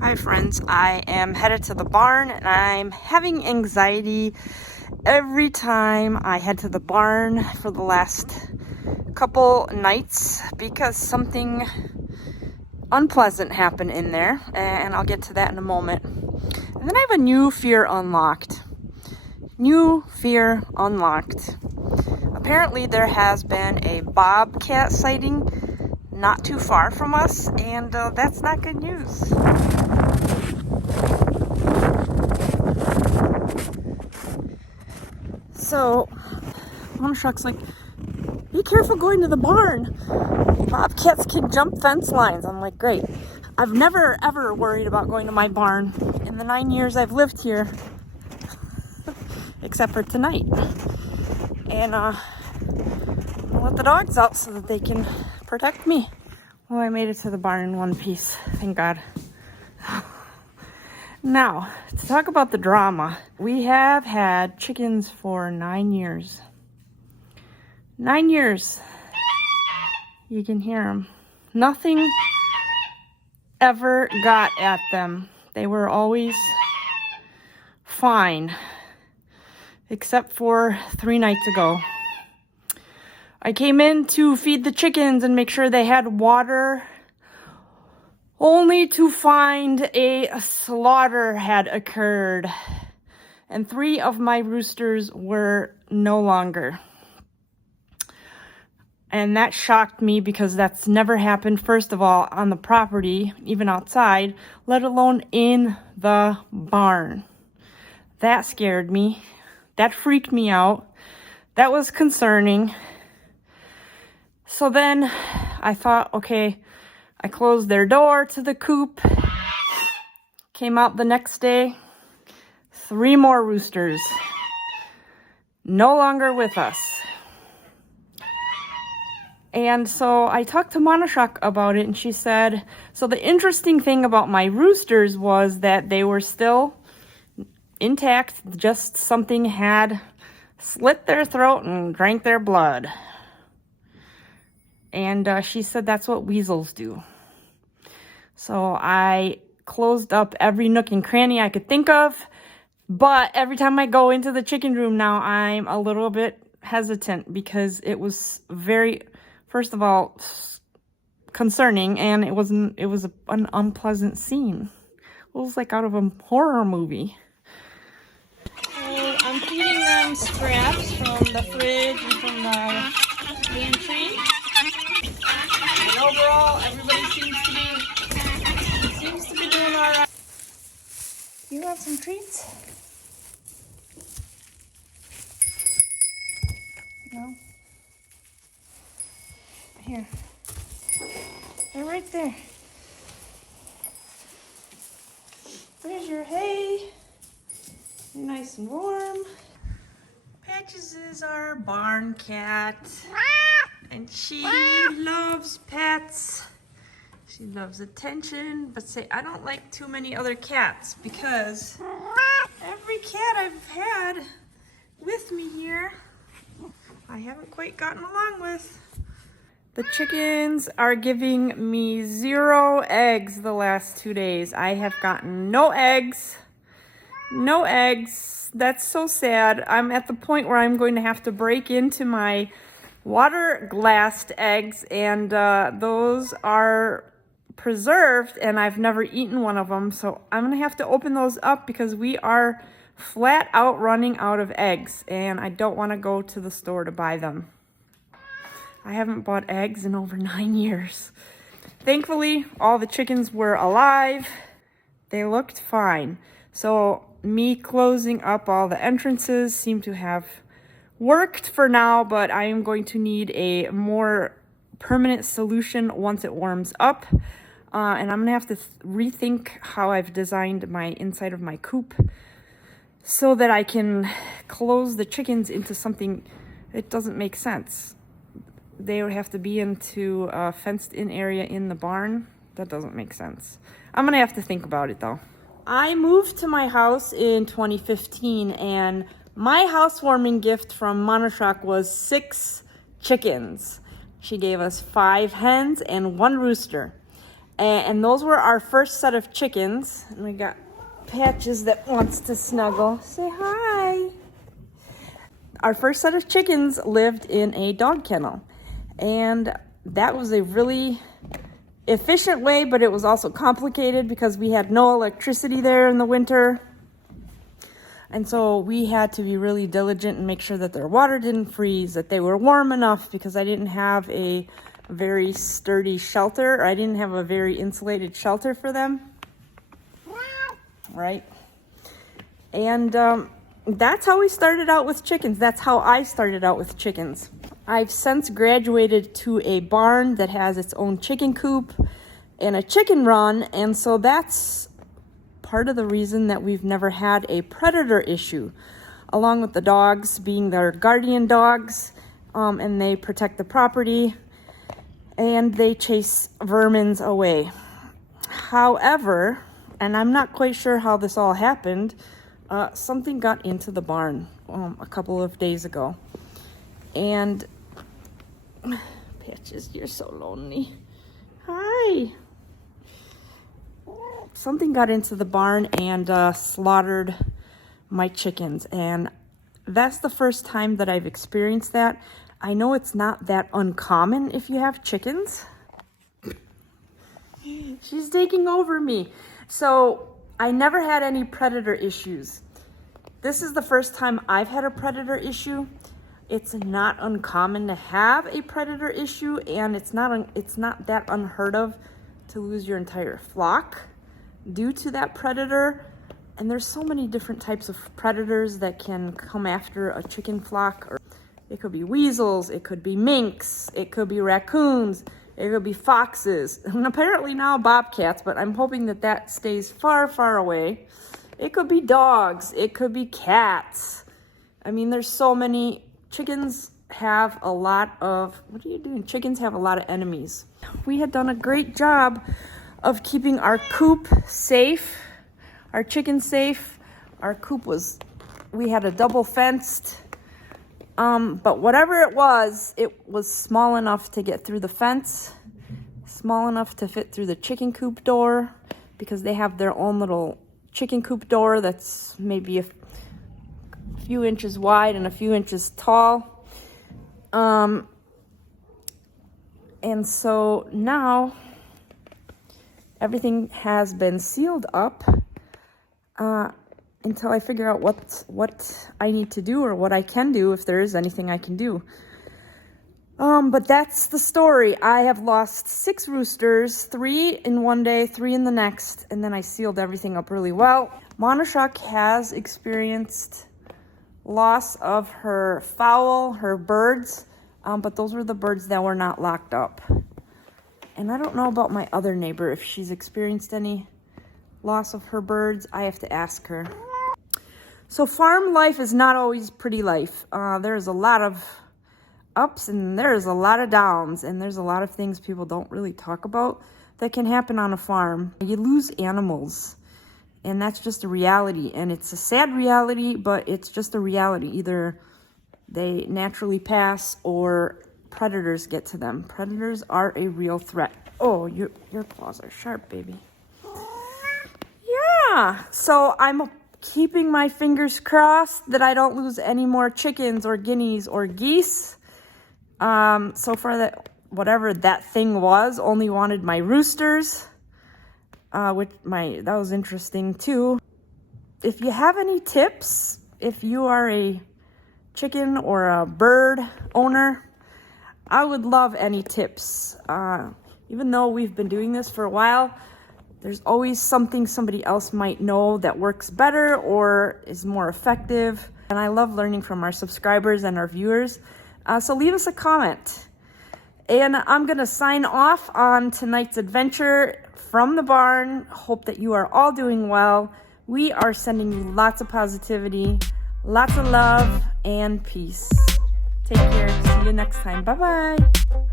Hi friends, I am headed to the barn and I'm having anxiety every time I head to the barn for the last couple nights because something unpleasant happened in there, and I'll get to that in a moment. And then I have a new fear unlocked. Apparently there has been a bobcat sighting not too far from us, and that's not good news. So, Mom Shuck's like, be careful going to the barn. Bobcats can jump fence lines. I'm like, great. I've never ever worried about going to my barn in the 9 years I've lived here, except for tonight. And I'll let the dogs out so that they can protect me. Well, I made it to the barn in one piece, thank God. Now, to talk about the drama, we have had chickens for 9 years. 9 years. You can hear them. Nothing ever got at them. They were always fine, except for 3 nights ago. I came in to feed the chickens and make sure they had water, only to find a slaughter had occurred, and 3 of my roosters were no longer. And that shocked me because that's never happened, first of all, on the property, even outside, let alone in the barn. That scared me. That freaked me out. That was concerning. So then I thought, okay, I closed their door to the coop. Came out the next day, 3 more roosters. No longer with us. And so I talked to Monoshok about it, and she said, so the interesting thing about my roosters was that they were still intact, just something had slit their throat and drank their blood. And she said that's what weasels do. So I closed up every nook and cranny I could think of, but every time I go into the chicken room now, I'm a little bit hesitant because it was very... First of all, concerning, and it was an unpleasant scene. It was like out of a horror movie. So I'm feeding them scraps from the fridge and from the pantry. And overall, everybody seems to be doing all right. You want some treats? No. Here. They're right there. There's your hay. You're nice and warm. Patches is our barn cat. And she loves pets. She loves attention. But say, I don't like too many other cats because every cat I've had with me here, I haven't quite gotten along with. The chickens are giving me 0 eggs the last 2 days. I have gotten no eggs. No eggs. That's so sad. I'm at the point where I'm going to have to break into my water glassed eggs, and those are preserved, and I've never eaten one of them. So I'm going to have to open those up because we are flat out running out of eggs, and I don't want to go to the store to buy them. I haven't bought eggs in over 9 years. Thankfully, all the chickens were alive. They looked fine. So me closing up all the entrances seemed to have worked for now, but I am going to need a more permanent solution once it warms up. And I'm gonna have to rethink how I've designed my inside of my coop so that I can close the chickens into something. It doesn't make sense. They would have to be into a fenced-in area in the barn. That doesn't make sense. I'm going to have to think about it, though. I moved to my house in 2015, and my housewarming gift from Monoshok was 6 chickens. She gave us 5 hens and 1 rooster. And those were our first set of chickens. And we got Patches that wants to snuggle. Say hi. Our first set of chickens lived in a dog kennel. And that was a really efficient way, but it was also complicated because we had no electricity there in the winter. And so we had to be really diligent and make sure that their water didn't freeze, that they were warm enough, because I didn't have a very sturdy shelter, or I didn't have a very insulated shelter for them. Right? And that's how we started out with chickens. That's how I started out with chickens. I've since graduated to a barn that has its own chicken coop and a chicken run, and so that's part of the reason that we've never had a predator issue, along with the dogs being their guardian dogs, and they protect the property and they chase vermins away. However, and I'm not quite sure how this all happened, something got into the barn a couple of days ago. And Patches, you're so lonely. Hi. Something got into the barn and slaughtered my chickens. And that's the first time that I've experienced that. I know it's not that uncommon if you have chickens. She's taking over me. So I never had any predator issues. This is the first time I've had a predator issue. It's not uncommon to have a predator issue, and it's not that unheard of to lose your entire flock due to that predator. And there's so many different types of predators that can come after a chicken flock. Or it could be weasels, it could be minks, it could be raccoons, it could be foxes, and apparently now bobcats, but I'm hoping that that stays far, far away. It could be dogs, it could be cats. I mean, there's so many. Chickens have a lot of, what are you doing? Chickens have a lot of enemies. We had done a great job of keeping our coop safe, our chickens safe. Our coop we had a double fenced, but whatever it was small enough to get through the fence, small enough to fit through the chicken coop door, because they have their own little chicken coop door that's maybe a few inches wide and a few inches tall. And so now everything has been sealed up until I figure out what I need to do, or what I can do, if there is anything I can do. But that's the story. I have lost 6 roosters, 3 in one day, 3 in the next, and then I sealed everything up really well. Monashuk has experienced loss of her fowl, her birds, but those were the birds that were not locked up. And I don't know about my other neighbor, if she's experienced any loss of her birds. I have to ask her. So farm life is not always pretty life. There's a lot of ups and there's a lot of downs, and there's a lot of things people don't really talk about that can happen on a farm. You lose animals. And that's just a reality, and it's a sad reality, but it's just a reality. Either they naturally pass or predators get to them. Predators are a real threat. Oh, your claws are sharp, baby. Yeah, so I'm keeping my fingers crossed that I don't lose any more chickens or guineas or geese. So far, that whatever that thing was only wanted my roosters. That was interesting too. If you have any tips, if you are a chicken or a bird owner, I would love any tips. Even though we've been doing this for a while, there's always something somebody else might know that works better or is more effective. And I love learning from our subscribers and our viewers. So leave us a comment. And I'm going to sign off on tonight's adventure from the barn. Hope that you are all doing well. We are sending you lots of positivity, lots of love, and peace. Take care. See you next time. Bye-bye.